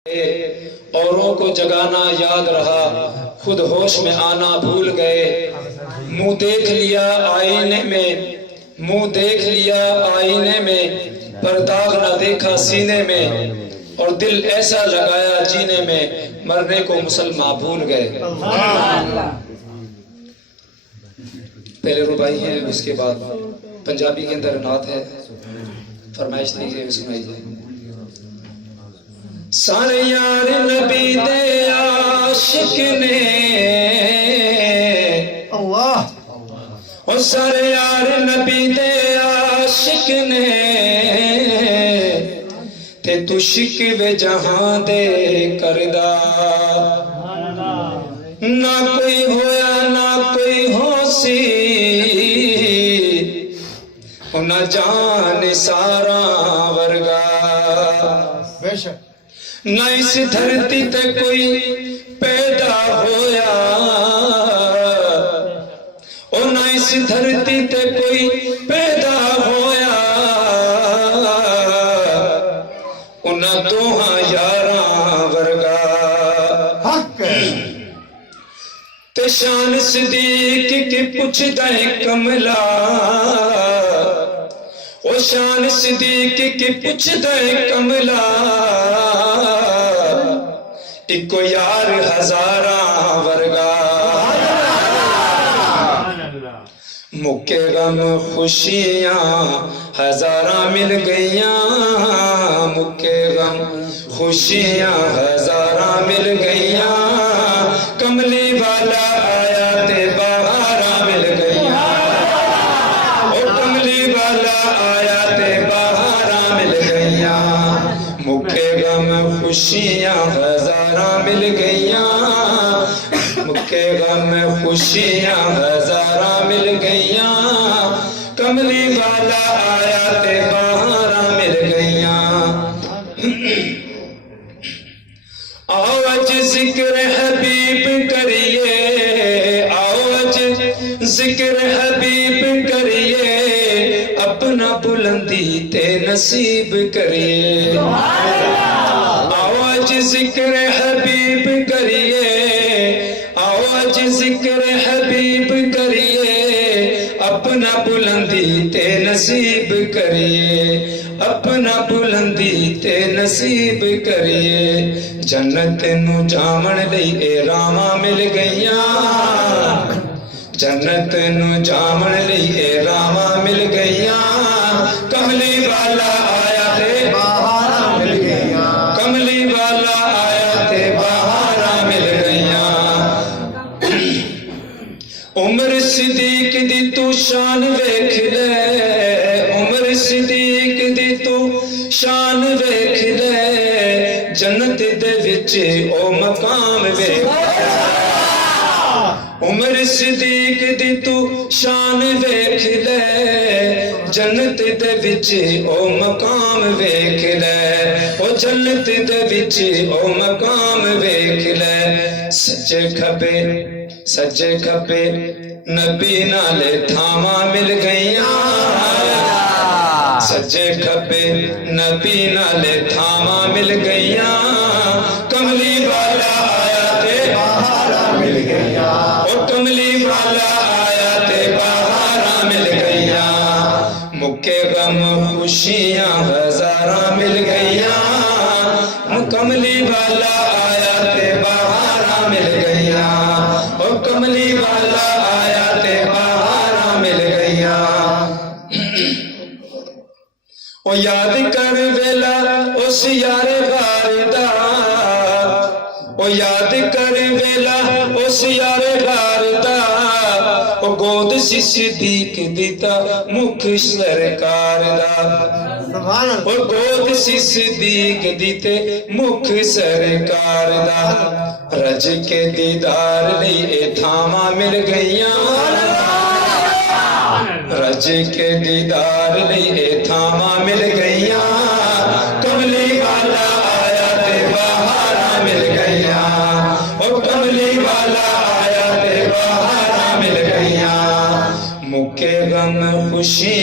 औरों को जगाना याद रहा, खुद होश में आना भूल गए। मुंह देख लिया आईने में, मुंह देख लिया आईने में, पर दाग न देखा सीने में, और दिल ऐसा लगाया जीने में, मरने को मुसलमान भूल गए। पहले रुबाई है, उसके बाद पंजाबी के अंदर नात है, फरमाइश थी कि सुनाई जाए। सारे यार नबी दे आशिक ने, अल्लाह, और सारे यार नबी दे आशिक ने, ते तू शिकवे जहां दे करदा, ना कोई होया ना कोई होसी, ना जान सारा वर्गा। बेशक ना इस धरती ते कोई पैदा होया, ओ ना इस धरती ते कोई पैदा होया, उना दोहा यारा वर्गा। ते शान सिद्दीक की पुछदा है कमला, ओ शान सिद्दीक की पुछदा है कमला, इको यार हजारा वर्गा। मुके गम खुशियां हजारा मिल गईयां, मुके गम खुशियां हजारा मिल गईयां, कमली वाला आया ते बहारा मिल गईयां, ओ कमली वाला आया ते बहारा मिल गईयां, मुके गम खुशियां हजारा मिल गईयां, मुके गम खुशियां हजारा मिल गईयां, कमली वाला आया ते बहारा मिल गईयां। आओ अज जिक्र हबीब करिए, आओ अज जिक्र हबीब करिए, अपना बुलंदी ते नसीब करिए। आओ अज जिक्र हबीब करिए, आओ अज जिक्र हबीब करिए, अपना बुलंदी ते नसीब करिए, अपना बुलंदी ते नसीब करिए। जन्नत नू जामण लई ए रावां मिल गईयां, जन्नत नू जामण लई ए रावां मिल गईयां, कमली वाला आया ते बहारा मिल गईयां, कमली वाला आया ते बहारा मिल गईयां। उमर सिद्दीक दी तू शान वेख ले, उमर सिद्दीक दी तू शान वेख ले, जन्नत दे विच ओ मकाम वेख। उमर सिद्दीक दी तू शान वेख ले, जन्नत दे विच ओ मकाम वेख ले, ओ जन्नत दे विच ओ मकाम वेख ले। सज्जे खबे सज्जे खबे नबी नाले थामा मिल गईयां, सज्जे खबे नबी नाले थामा मिल गईयां, कमली वाला आया ते बहारा मिल गईयां, ओ कमली वाला आया ते बहारा मिल गईयां। मुके गम खुशियां हजारा मिल गईयां, कमली वाला आया ते बहारा मिल गईयां, ओ कमली वाला आया ते बहारा मिल गईयां। ओ याद कर वेला उस यारे गार दा, ओ याद कर वेला उस यारे गार दा, ओ गोद सी सिद्दीक दीता मुख सरकार दा, ओ गोद सी सिद्दीक दीते मुख सरकार दा। रज के दीदार लई ए थामा मिल गईयां, रज के दीदार लई ए थामा मिल गईयां, कमली वाला आया ते बहारा मिल गईयां, ओ कमली वाला आया ते बहारा मिल गईयां। मुके गम खुशी